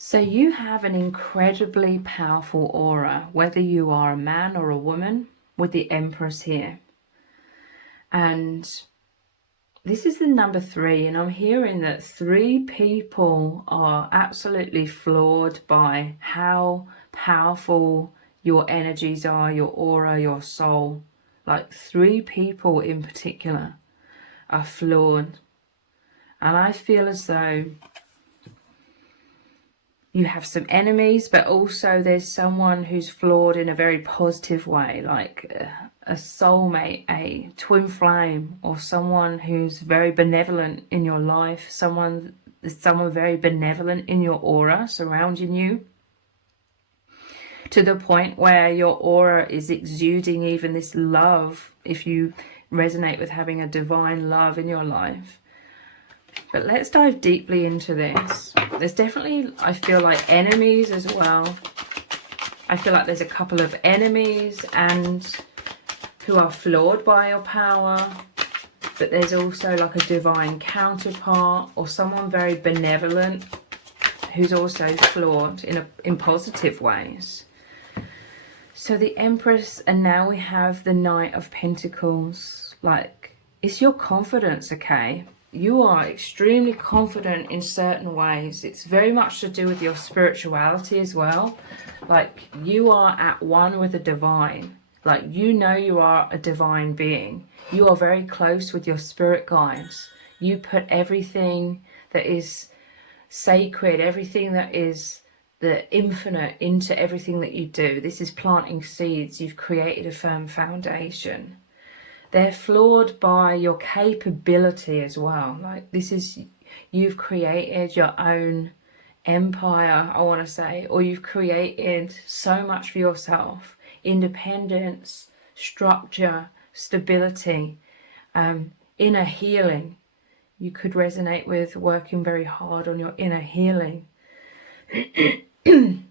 So you have an incredibly powerful aura, whether you are a man or a woman, with the Empress here. And this is the number 3, and I'm hearing that 3 people are absolutely floored by how powerful your energies are, your aura, your soul. Like 3 people in particular are floored. And I feel as though you have some enemies, but also there's someone who's flawed in a very positive way, like a soulmate, a twin flame, or someone who's very benevolent in your life, someone very benevolent in your aura surrounding you, to the point where your aura is exuding even this love, if you resonate with having a divine love in your life. But let's dive deeply into this. There's definitely, I feel like, enemies as well. I feel like there's a couple of enemies and who are flawed by your power. But there's also like a divine counterpart or someone very benevolent who's also flawed in positive ways. So the Empress, and now we have the Knight of Pentacles. Like, it's your confidence, okay? You are extremely confident in certain ways. It's very much to do with your spirituality as well. Like, you are at one with the divine. Like, you know you are a divine being. You are very close with your spirit guides. You put everything that is sacred, everything that is the infinite into everything that you do. This is planting seeds. You've created a firm foundation. They're flawed by your capability as well. Like, this is, you've created your own empire, I want to say, or you've created so much for yourself. Independence, structure, stability, inner healing. You could resonate with working very hard on your inner healing. And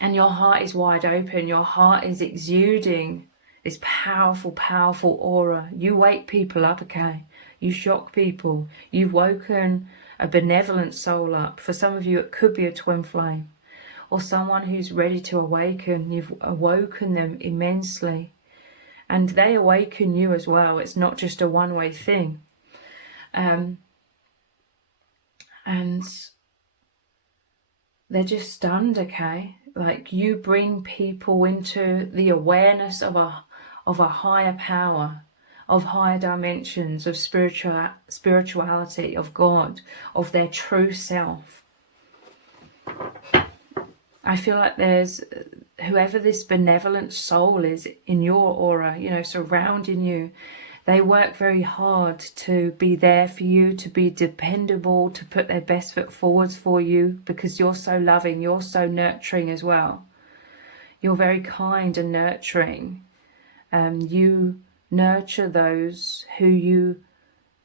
your heart is wide open. Your heart is exuding this powerful, powerful aura. You wake people up, okay? You shock people. You've woken a benevolent soul up. For some of you, it could be a twin flame or someone who's ready to awaken. You've awoken them immensely. And they awaken you as well. It's not just a one-way thing. And they're just stunned, okay? Like, you bring people into the awareness of a higher power, of higher dimensions, of spirituality, of God, of their true self. I feel like there's, whoever this benevolent soul is in your aura, you know, surrounding you, they work very hard to be there for you, to be dependable, to put their best foot forwards for you, because you're so loving, you're so nurturing as well. You're very kind and nurturing. You nurture those who you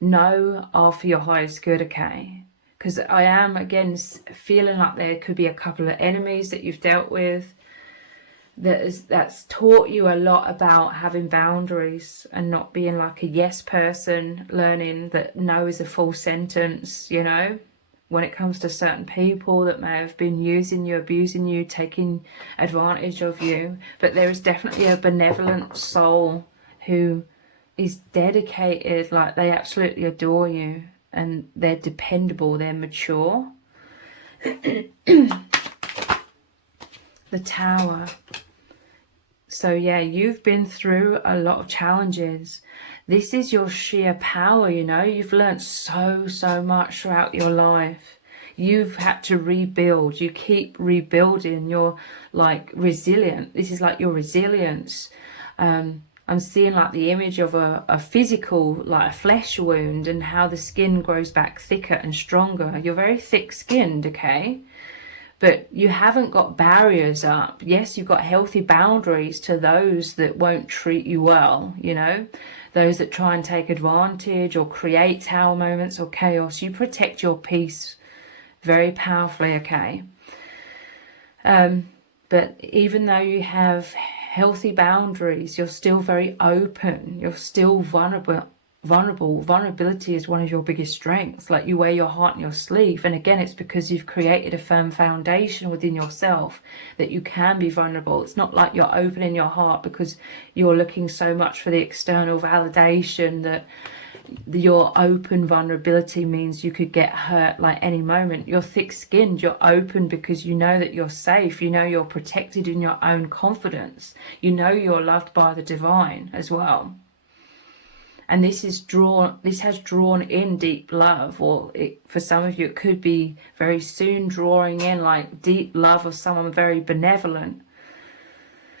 know are for your highest good, okay? Because I am, again, feeling like there could be a couple of enemies that you've dealt with that's taught you a lot about having boundaries and not being like a yes person, learning that no is a full sentence, you know, when it comes to certain people that may have been using you, abusing you, taking advantage of you. But there is definitely a benevolent soul who is dedicated, like they absolutely adore you and they're dependable, they're mature. The Tower. So yeah, you've been through a lot of challenges. This is your sheer power, you know. You've learned so much throughout your life. You've had to rebuild. You keep rebuilding. You're like resilient. This is like your resilience. I'm seeing like the image of a physical, like a flesh wound, and how the skin grows back thicker and stronger. You're very thick-skinned, okay? But you haven't got barriers up. Yes, you've got healthy boundaries to those that won't treat you well, you know, those that try and take advantage or create tower moments or chaos. You protect your peace very powerfully, okay? But even though you have healthy boundaries, you're still very open. You're still vulnerable vulnerable. Vulnerability is one of your biggest strengths. Like, you wear your heart on your sleeve, and again, it's because you've created a firm foundation within yourself that you can be vulnerable. It's not like you're opening your heart because you're looking so much for the external validation, that your open vulnerability means you could get hurt like any moment. You're thick-skinned, you're open because you know that you're safe, you know you're protected in your own confidence, you know you're loved by the divine as well. And this has drawn in deep love, or for some of you it could be very soon drawing in like deep love of someone very benevolent.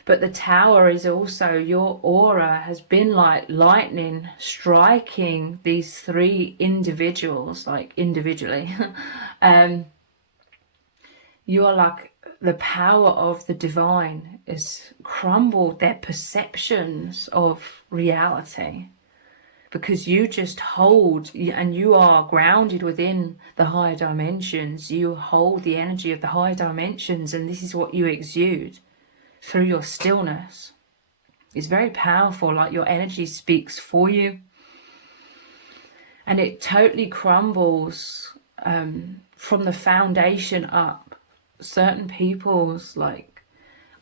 But the Tower is also, your aura has been like lightning striking these three individuals, like individually. You are like, the power of the divine has crumbled their perceptions of reality, because you just hold, and you are grounded within the higher dimensions. You hold the energy of the higher dimensions, and this is what you exude through your stillness. It's very powerful. Like, your energy speaks for you, and it totally crumbles from the foundation up certain people's like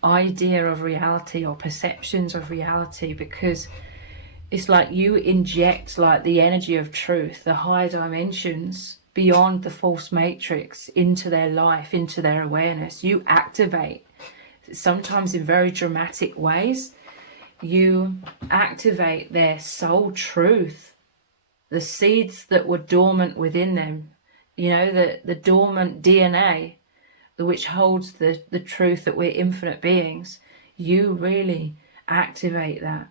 idea of reality or perceptions of reality, because it's like you inject like the energy of truth, the higher dimensions beyond the false matrix, into their life, into their awareness. You activate, sometimes in very dramatic ways, you activate their soul truth, the seeds that were dormant within them, you know, the dormant DNA, which holds the truth that we're infinite beings. You really activate that.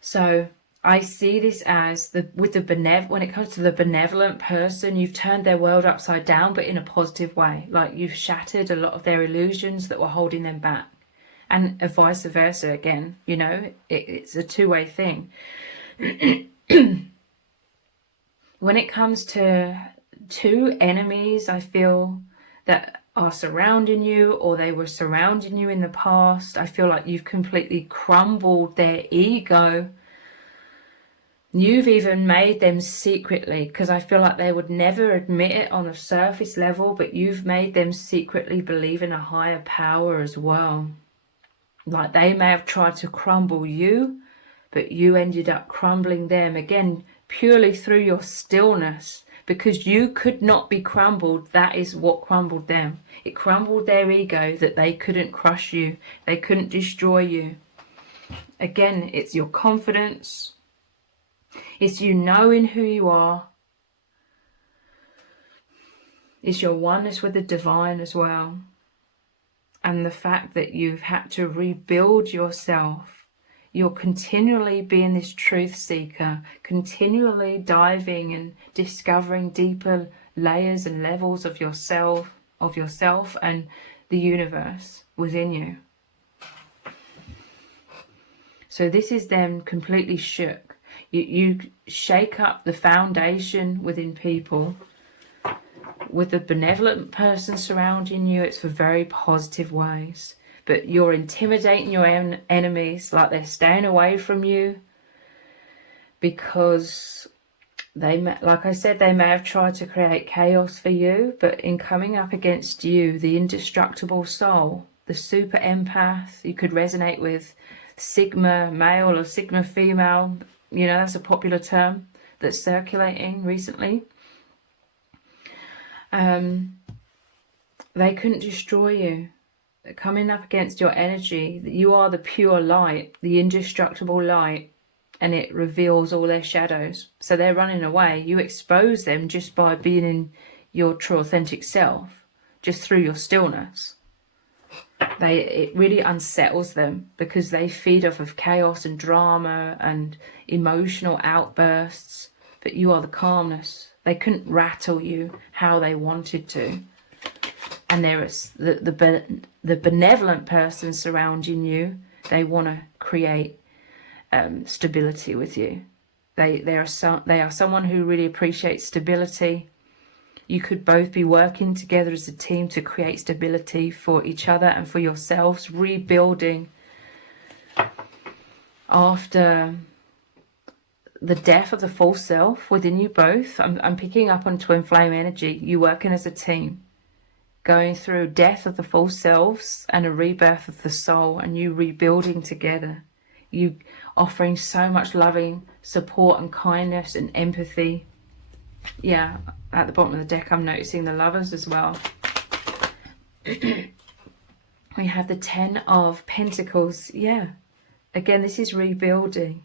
So I see this as when it comes to the benevolent person, you've turned their world upside down, but in a positive way. Like, you've shattered a lot of their illusions that were holding them back, and vice versa again. You know, it's a two-way thing. When it comes to two enemies, I feel, that are surrounding you, or they were surrounding you in the past, I feel like you've completely crumbled their ego. You've even made them secretly, because I feel like they would never admit it on a surface level, but you've made them secretly believe in a higher power as well. Like, they may have tried to crumble you, but you ended up crumbling them, again, purely through your stillness. Because you could not be crumbled, that is what crumbled them. It crumbled their ego, that they couldn't crush you, they couldn't destroy you. Again, it's your confidence, it's you knowing who you are, it's your oneness with the divine as well, and the fact that you've had to rebuild yourself. You're continually being this truth seeker, continually diving and discovering deeper layers and levels of yourself and the universe within you. So this is them completely shook. You shake up the foundation within people. With the benevolent person surrounding you, it's for very positive ways. But you're intimidating your own enemies, like they're staying away from you, because they, like I said, they may have tried to create chaos for you, but in coming up against you, the indestructible soul, the super empath, you could resonate with Sigma male or Sigma female, you know, that's a popular term that's circulating recently. They couldn't destroy you. Coming up against your energy, you are the pure light, the indestructible light, and it reveals all their shadows. So they're running away. You expose them just by being in your true authentic self, just through your stillness. It really unsettles them, because they feed off of chaos and drama and emotional outbursts, but you are the calmness. They couldn't rattle you how they wanted to. And there is the benevolent person surrounding you. They want to create stability with you. They are someone who really appreciates stability. You could both be working together as a team to create stability for each other and for yourselves, rebuilding after the death of the false self within you both. I'm picking up on twin flame energy. You working as a team, going through death of the false selves and a rebirth of the soul, and you rebuilding together. You offering so much loving support and kindness and empathy. Yeah, at the bottom of the deck I'm noticing the Lovers as well. We have the Ten of Pentacles. Yeah, again, this is rebuilding.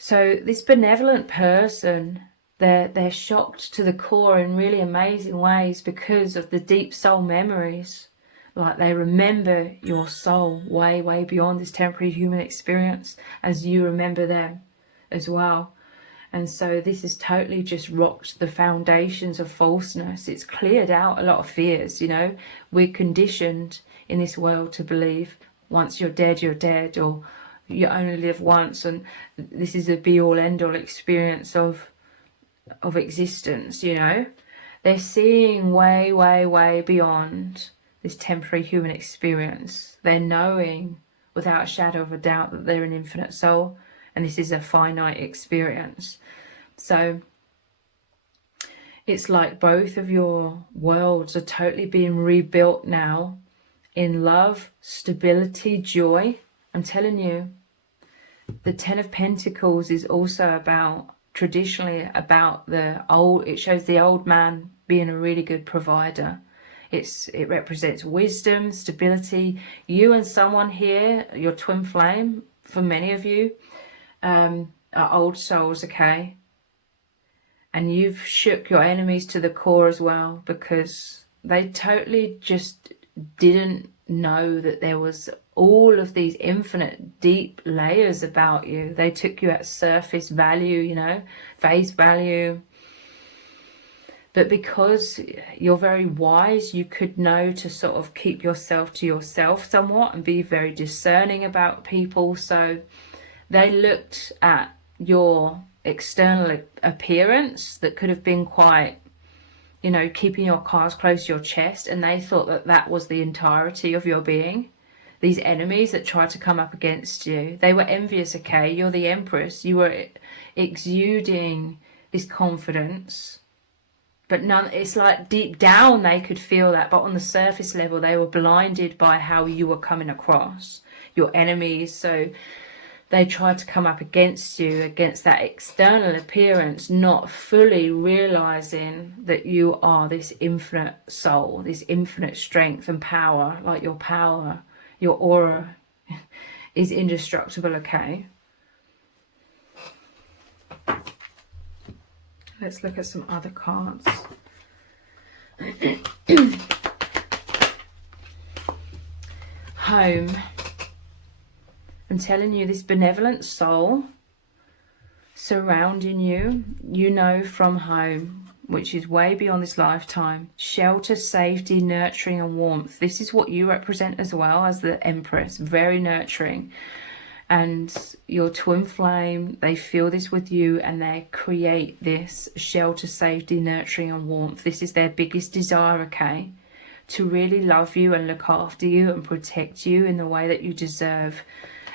So this benevolent person, they're shocked to the core in really amazing ways because of the deep soul memories. Like they remember your soul way, way beyond this temporary human experience, as you remember them as well. And so this has totally just rocked the foundations of falseness. It's cleared out a lot of fears, you know. We're conditioned in this world to believe once you're dead, or you only live once, and this is a be-all end-all experience of existence, you know. They're seeing way, way, way beyond this temporary human experience. They're knowing without a shadow of a doubt that they're an infinite soul, and this is a finite experience. So it's like both of your worlds are totally being rebuilt now in love, stability, joy. I'm telling you, the Ten of Pentacles is also about, traditionally about it shows the old man being a really good provider. It represents wisdom, stability. You and someone here, your twin flame, for many of you, are old souls, okay? And you've shook your enemies to the core as well, because they totally just didn't know that there was all of these infinite deep layers about you. They took you at surface value, you know, face value. But because you're very wise, you could know to sort of keep yourself to yourself somewhat and be very discerning about people. So they looked at your external appearance that could have been quite, you know, keeping your cards close to your chest, and they thought that that was the entirety of your being. These enemies that tried to come up against you, they were envious, okay? You're the Empress. You were exuding this confidence, but it's like deep down they could feel that, but on the surface level they were blinded by how you were coming across, your enemies. So they tried to come up against you, against that external appearance, not fully realizing that you are this infinite soul, this infinite strength and power. Like your power, your aura is indestructible, okay? Let's look at some other cards. Home. I'm telling you, this benevolent soul surrounding you, you know, from home, which is way beyond this lifetime. Shelter, safety, nurturing and warmth. This is what you represent as well as the Empress. Very nurturing. And your twin flame, they feel this with you, and they create this shelter, safety, nurturing and warmth. This is their biggest desire, okay? To really love you and look after you and protect you in the way that you deserve.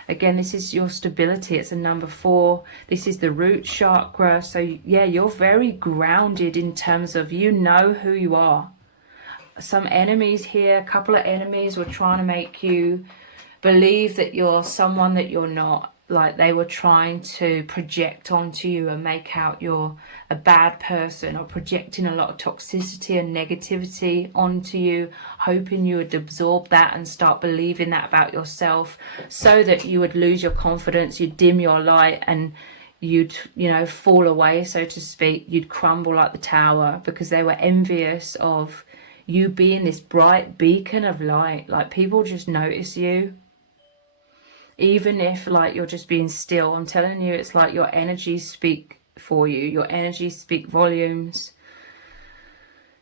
Again, this is your stability. It's a number 4. This is the root chakra. So yeah, you're very grounded in terms of, you know who you are. Some enemies here, a couple of enemies were trying to make you believe that you're someone that you're not. Like they were trying to project onto you and make out you're a bad person, or projecting a lot of toxicity and negativity onto you, hoping you would absorb that and start believing that about yourself, so that you would lose your confidence, you'd dim your light, and you'd, you know, fall away, so to speak. You'd crumble like the tower, because they were envious of you being this bright beacon of light. Like people just notice you. Even if like you're just being still, I'm telling you, it's like your energies speak for you. Your energies speak volumes.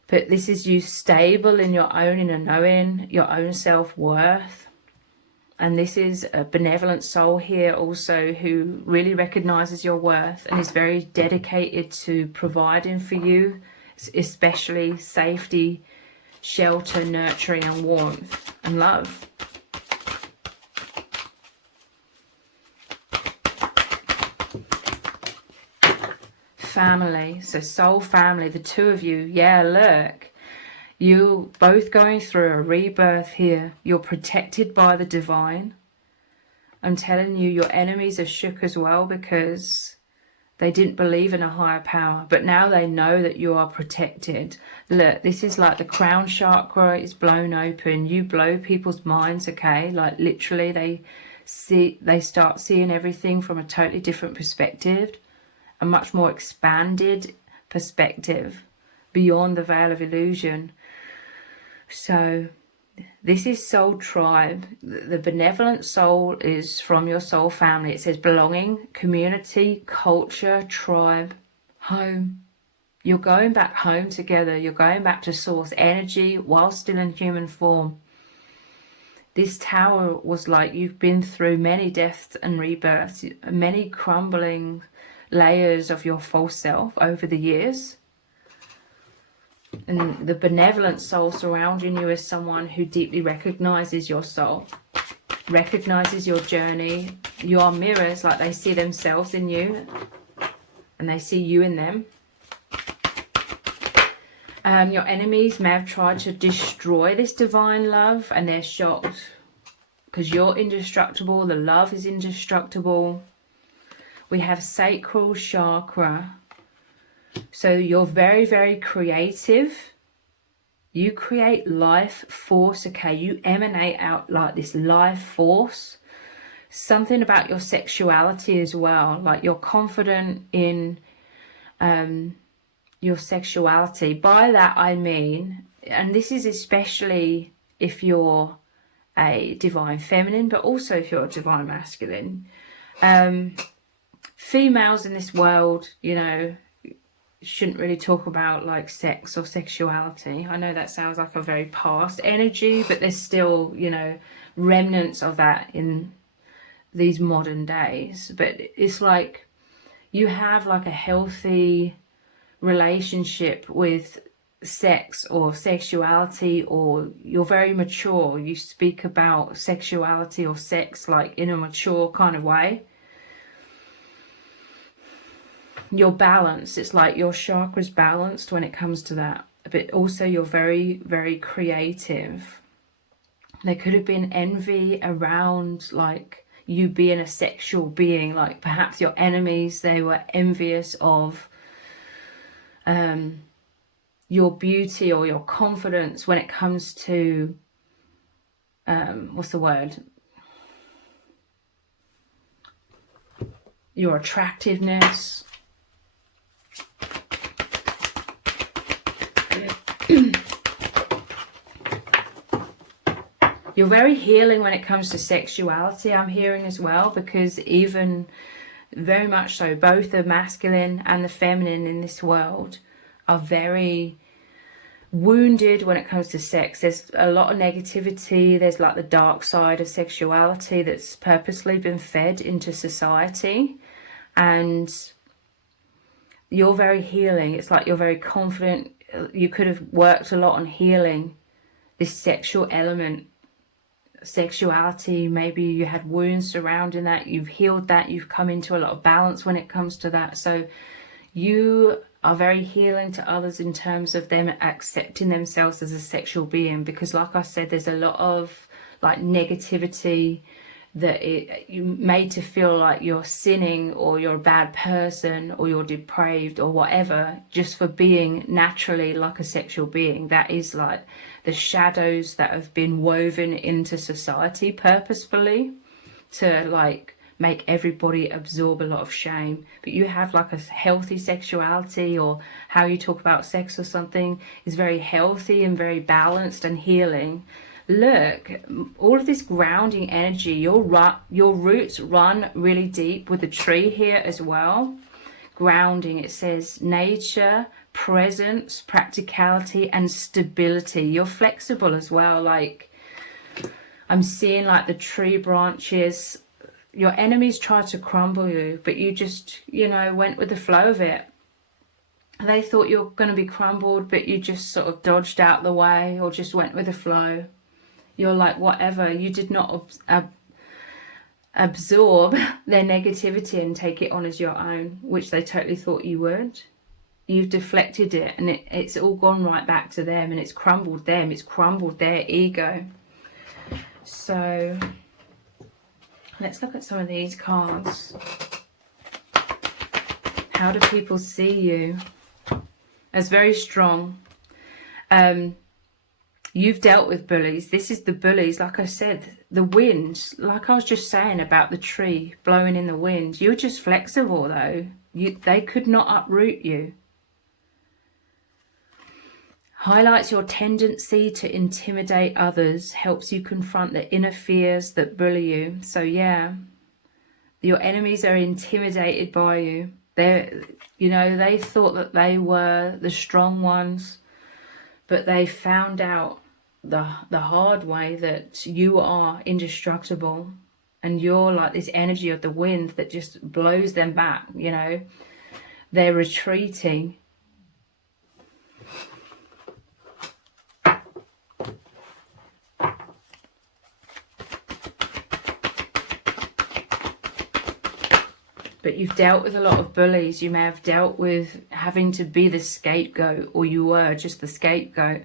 But this is you stable in your own inner knowing, your own self-worth. And this is a benevolent soul here also who really recognizes your worth and is very dedicated to providing for you, especially safety, shelter, nurturing and warmth and love. family. So soul family, the two of you. Yeah, look. You both going through a rebirth here. You're protected by the divine. I'm telling you, your enemies are shook as well because they didn't believe in a higher power. But now they know that you are protected. Look, this is like the crown chakra is blown open. You blow people's minds, okay? Like literally they start seeing everything from a totally different perspective. A much more expanded perspective beyond the veil of illusion. So this is soul tribe. The benevolent soul is from your soul family. It says belonging, community, culture, tribe, home. You're going back home together. You're going back to source energy while still in human form. This tower was like you've been through many deaths and rebirths, many crumbling layers of your false self over the years. And the benevolent soul surrounding you is someone who deeply recognizes your soul, recognizes your journey. You are mirrors, like they see themselves in you and they see you in them. Your enemies may have tried to destroy this divine love and they're shocked because you're indestructible. The love is indestructible. We have sacral chakra. So you're very, very creative. You create life force, okay? You emanate out like this life force. Something about your sexuality as well. Like you're confident in your sexuality. By that I mean, and this is especially if you're a divine feminine, but also if you're a divine masculine. Females in this world, you know, shouldn't really talk about like sex or sexuality. I know that sounds like a very past energy, but there's still, you know, remnants of that in these modern days. But it's like you have like a healthy relationship with sex or sexuality, or you're very mature. You speak about sexuality or sex like in a mature kind of way. You're balanced. It's like your chakra's balanced when it comes to that. But also you're very, very creative. There could have been envy around like you being a sexual being. Like perhaps your enemies, they were envious of your beauty or your confidence when it comes to what's the word? Your attractiveness. You're very healing when it comes to sexuality, I'm hearing as well, because even very much so, both the masculine and the feminine in this world are very wounded when it comes to sex. There's a lot of negativity. There's like the dark side of sexuality that's purposely been fed into society, and you're very healing. It's like you're very confident. You could have worked a lot on healing this sexual element. Sexuality, maybe you had wounds surrounding that. You've healed that. You've come into a lot of balance when it comes to that. So you are very healing to others in terms of them accepting themselves as a sexual being, because like I said, there's a lot of like negativity that you made to feel like you're sinning or you're a bad person or you're depraved or whatever just for being naturally like a sexual being. That is like the shadows that have been woven into society purposefully to like make everybody absorb a lot of shame. But you have like a healthy sexuality, or how you talk about sex or something is very healthy and very balanced and healing. Look, all of this grounding energy, your roots run really deep with the tree here as well. Grounding, it says nature, presence, practicality and stability. You're flexible as well. Like I'm seeing like the tree branches. Your enemies tried to crumble you, but you just, you know, went with the flow of it. They thought you were going to be crumbled, but you just sort of dodged out the way or just went with the flow. You're like, whatever. You did not absorb their negativity and take it on as your own, which they totally thought you would. you've deflected it, and it's all gone right back to them, and it's crumbled them, it's crumbled their ego. So let's look at some of these cards. How do people see you? As very strong. You've dealt with bullies. This is the bullies. Like I said, the wind, like I was just saying about the tree blowing in the wind. You're just flexible though. They could not uproot you. Highlights your tendency to intimidate others. Helps you confront the inner fears that bully you. So yeah, your enemies are intimidated by you. They thought that they were the strong ones, but they found out the hard way that you are indestructible, and you're like this energy of the wind that just blows them back. They're retreating. But you've dealt with a lot of bullies. You may have dealt with having to be the scapegoat, or you were just the scapegoat.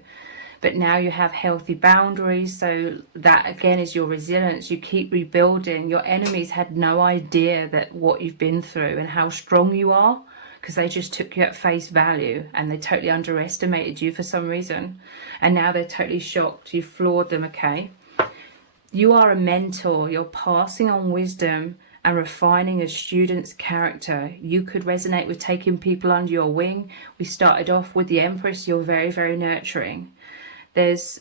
But now you have healthy boundaries. So that again is your resilience. You keep rebuilding. Your enemies had no idea that what you've been through and how strong you are, because they just took you at face value and they totally underestimated you for some reason. And now they're totally shocked. You floored them, okay? You are a mentor. You're passing on wisdom and refining a student's character. You could resonate with taking people under your wing. We started off with the Empress. You're very, very nurturing. There's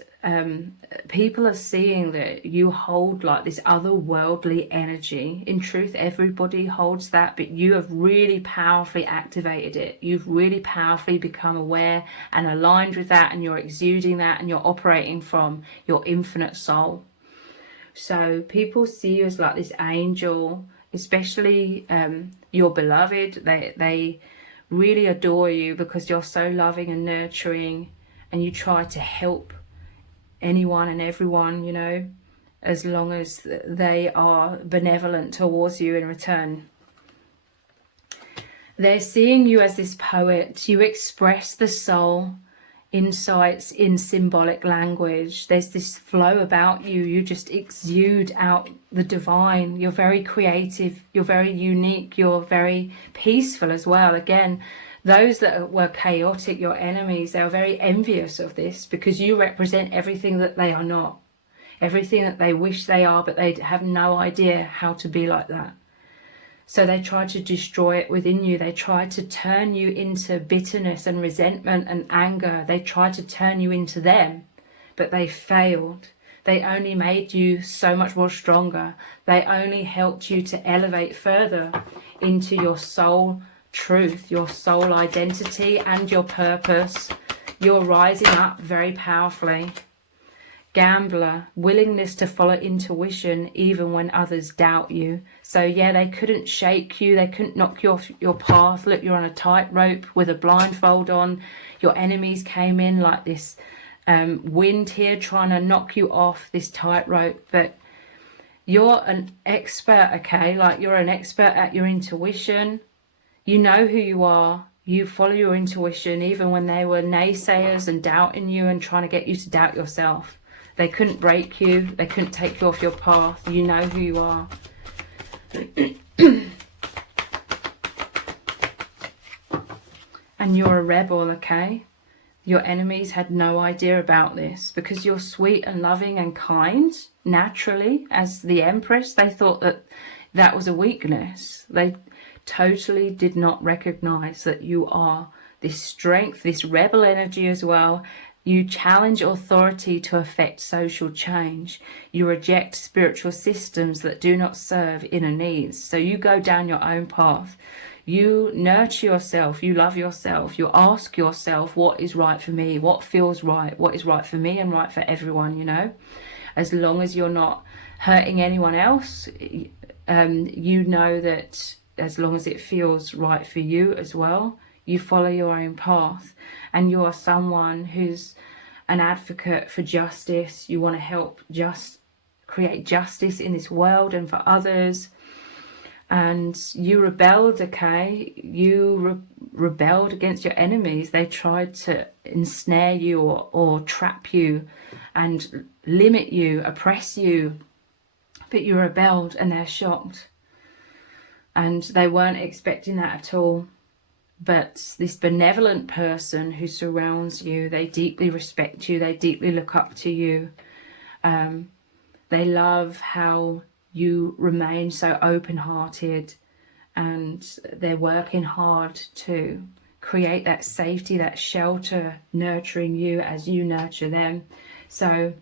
people are seeing that you hold like this otherworldly energy. In truth, everybody holds that, but you have really powerfully activated it. You've really powerfully become aware and aligned with that, and you're exuding that, and you're operating from your infinite soul. So people see you as like this angel, especially your beloved. They really adore you because you're so loving and nurturing, and you try to help anyone and everyone, as long as they are benevolent towards you in return. They're seeing you as this poet. You express the soul insights in symbolic language. There's this flow about you. You just exude out the divine. You're very creative. You're very unique. You're very peaceful as well. Again, those that were chaotic, your enemies, they are very envious of this, because you represent everything that they are not, everything that they wish they are, but they have no idea how to be like that. So they try to destroy it within you. They try to turn you into bitterness and resentment and anger. They try to turn you into them, but they failed. They only made you so much more stronger. They only helped you to elevate further into your soul truth, your soul identity and your purpose. You're rising up very powerfully. Gambler, willingness to follow intuition even when others doubt you. So yeah, they couldn't shake you, they couldn't knock you off your path. Look, you're on a tightrope with a blindfold on. Your enemies came in like this wind here, trying to knock you off this tightrope. But you're an expert, okay? Like, you're an expert at your intuition. You know who you are. You follow your intuition even when they were naysayers and doubting you and trying to get you to doubt yourself. They couldn't break you. They couldn't take you off your path. You know who you are. And you're a rebel, okay? Your enemies had no idea about this, because you're sweet and loving and kind naturally as the Empress. They thought that that was a weakness. They totally did not recognize that you are this strength, this rebel energy as well. You challenge authority to affect social change. You reject spiritual systems that do not serve inner needs. So you go down your own path. You nurture yourself. You love yourself. You ask yourself, what is right for me? What feels right? What is right for me and right for everyone, As long as you're not hurting anyone else, you know that as long as it feels right for you as well, you follow your own path. And you are someone who's an advocate for justice. You want to help create justice in this world and for others. and you rebelled, okay? You rebelled against your enemies. They tried to ensnare you or trap you and limit you, oppress you, but you rebelled, and they're shocked. And they weren't expecting that at all. But this benevolent person who surrounds you, they deeply respect you, they deeply look up to you. They love how you remain so open-hearted, and they're working hard to create that safety, that shelter, nurturing you as you nurture them. So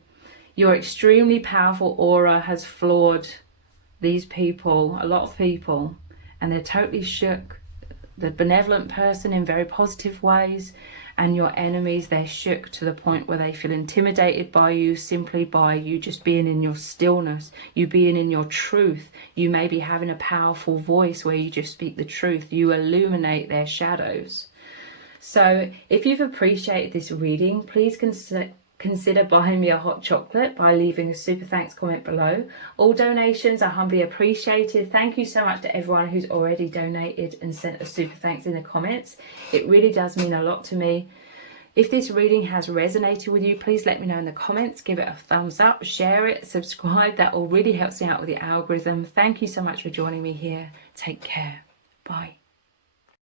your extremely powerful aura has floored these people, a lot of people, and they're totally shook. The benevolent person in very positive ways, and your enemies, they're shook to the point where they feel intimidated by you, simply by you just being in your stillness, you being in your truth. You may be having a powerful voice where you just speak the truth. You illuminate their shadows. So if you've appreciated this reading, please consider buying me a hot chocolate by leaving a super thanks comment below. All donations are humbly appreciated. Thank you so much to everyone who's already donated and sent a super thanks in the comments. It really does mean a lot to me. If this reading has resonated with you, please let me know in the comments. Give it a thumbs up, share it, subscribe. That all really helps me out with the algorithm. Thank you so much for joining me here. Take care. Bye.